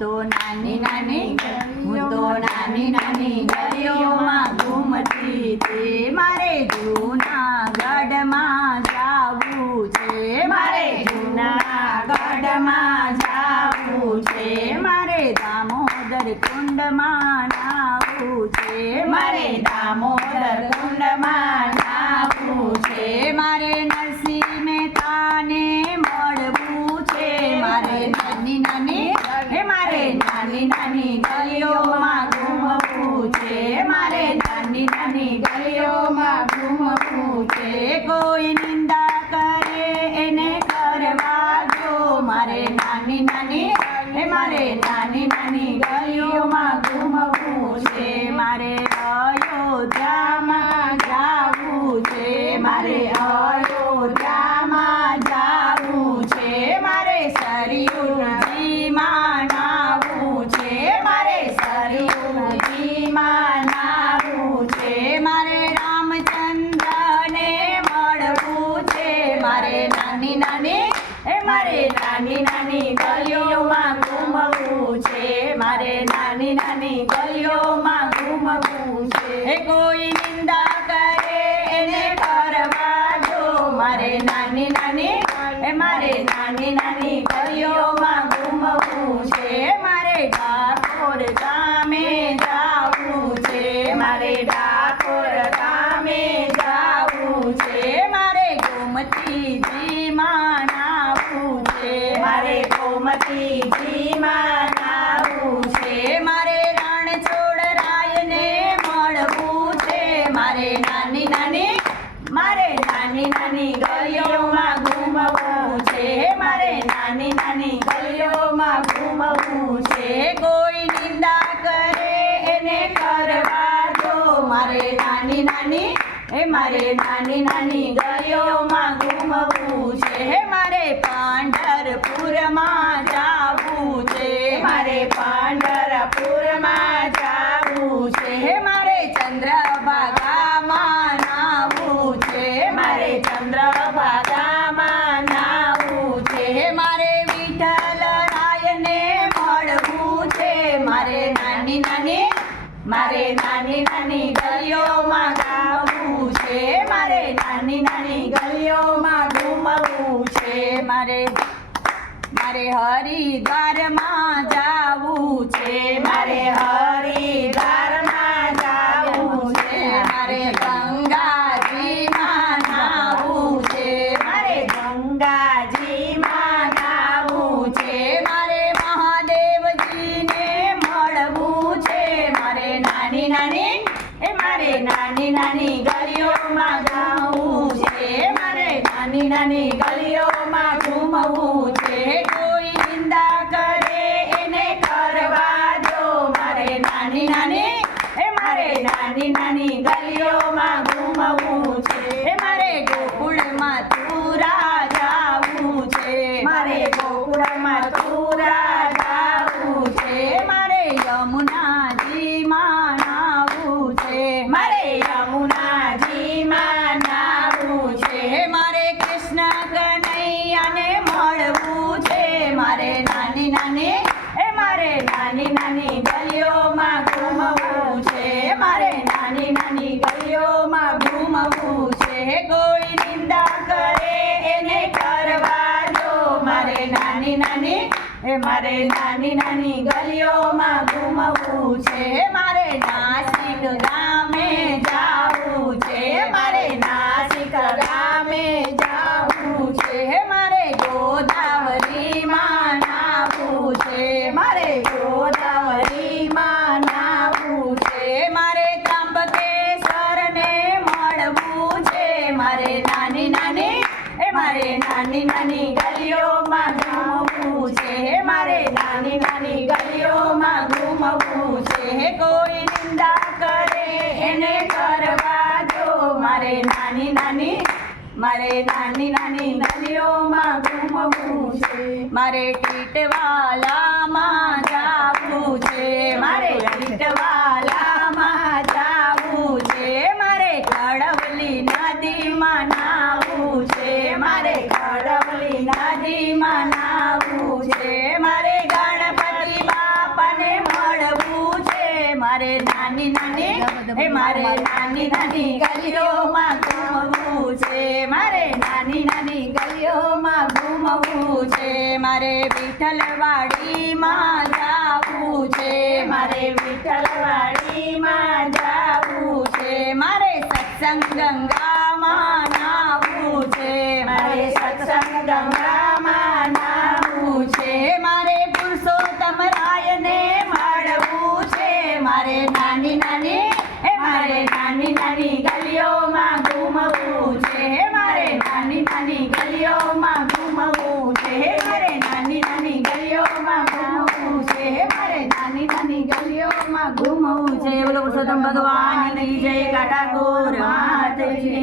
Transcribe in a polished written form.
તો નાની નાની ગલીઓમાં ઘૂમતી તે મારે જૂનાગઢમાં જાવું છે મારે જૂનાગઢમાં જાવું છે મારે દામોદર કુંડમાં નાવું છે મારે દામોદર કુંડમાં નાવું છે મારે નરસિંહ મહેતાને મળવું છે મારે નાની ગલીઓમાં ઘૂમવું છે મારે નાની ગલીઓમાં ઘૂમવું છે કોઈ નિંદા કરે એને કરવા દો મારે નાની ગલીઓમાં ઘૂમવું છે મારે અયોધ્યામાં જાવું છે મારે અયોધ્યામાં જાવું છે મારે સરયુજીમાં નાવું છે મારે સરયુજીમાં નાવું છે મારે રામચંદ્રને મળવું છે મારે નાની ગલીઓમાં ઘૂમવું છે મારે નાની ગલીઓમાં ઘૂમવું છે કોઈ નિંદા કરે એને કરવા દો મારે નાની ગલીઓમાં ઘૂમવું છે મારે ડાકોર ગામે જાવું છે મારે ડાકોર ગામે જાવું છે મારે ગોમતીજીમાં નાવું છે મારે ગોમતીજીમાં નાવું છે મારે રણછોડરાયને મળવું છે મારે નાની ગલીઓમાં ઘૂમવું છે મારે નાની ગલીઓમાં ઘૂમવું છે કોઈ નિંદા કરે એને કરવા દો મારે નાની ગલીઓમાં ઘૂમવું છે મારે પાંઢરપુરમાં જાવું છે મારે પાંઢરપુરમાં જાવું છે મારે ચંદ્રભાગામાં નાવું છે મારે ચંદ્રભાગામાં નાવું છે મારે વિઠ્ઠલરાયને મળવું છે મારે નાની ગલીઓમાં ગાવું છે મારે નાની ગલીઓમાં ઘૂમવું છે મારે હરિદ્વારમાં જાવું છે મારે હરિદ્વારમાં જાવું છે મારે ગંગાજીમાં નાવું છે મારે ગંગાજીમાં નાવું છે મારે મહાદેવજીને મળવું છે મારે નાની ગલીઓમાં ગાવું છે મારે નાની ગલીઓમાં ઘૂમવું છે કોઈ નિંદા કરે એને કરવા દો મારે નાની ગલીઓમાં ઘૂમવું છે મારે ગોકુળમાં તુરા જાવું છે મારે ગોકુળમાં તુરા જાવું છે મારે યમુનાજીમાં નાવું છે મારે યમુનાજીમાં નાવું છે મારે કૃષ્ણ કનૈયાને મળવું છે મારે નાની ગલીઓમાં ઘૂમવું છે મારે નાની ગલીઓમાં ઘૂમવું છે કોઈ નિંદા કરે એને કરવા દો મારે નાની ગલીઓમાં ઘૂમવું છે મારે નાસિક ગામે જાવું છે મારે નાસિક ગામે જાવું છે મારે ગોદાવરીમાં નાવું છે મારે ગોદાવરીમાં નાવું છે મારે ત્રંબકેશ્વરને મળવું છે મારે નાની ગલીઓમાં ઘૂમવું છે મારે નાની ગલીઓમાં ઘૂમવું છે કોઈ નિંદા કરે એને કરવા દો મારે નાની ગલીઓમાં ઘૂમવું છે મારે ટીટવાલામાં જાવું છે મારે ટીટવાલામાં જાવું છે મારે કડવલી નદીમાં નાવું છે મારે કડવલી નદીમાં નાવું છે મારે ગણપતિ નાની નાની હે મારે નાની નાની ગલીઓમાં ઘૂમવું છે મારે નાની નાની ગલીઓમાં ઘૂમવું છે મારે વિઠ્ઠલવાડીમાં જાવું છે મારે વિઠ્ઠલવાડીમાં જાવું છે મારે સત્સંગ ગંગામાં નાવું છે મારે સત્સંગ ગંગામાં નાવું છે મારે પુરુષોત્તમ રાયને મળવું છે મારે નાની નાની હે મારે નાની નાની ગલીઓમાં ઘૂમવું છે મારે નાની નાની ગલીઓમાં ઘૂમવું છે મારે નાની નાની ગલીઓમાં ઘૂમવું છે મારે નાની નાની ગલીઓમાં ઘૂમવું છે બોલો પુરુષોત્તમ ભગવાન કી જય કાટા ગોર માતજી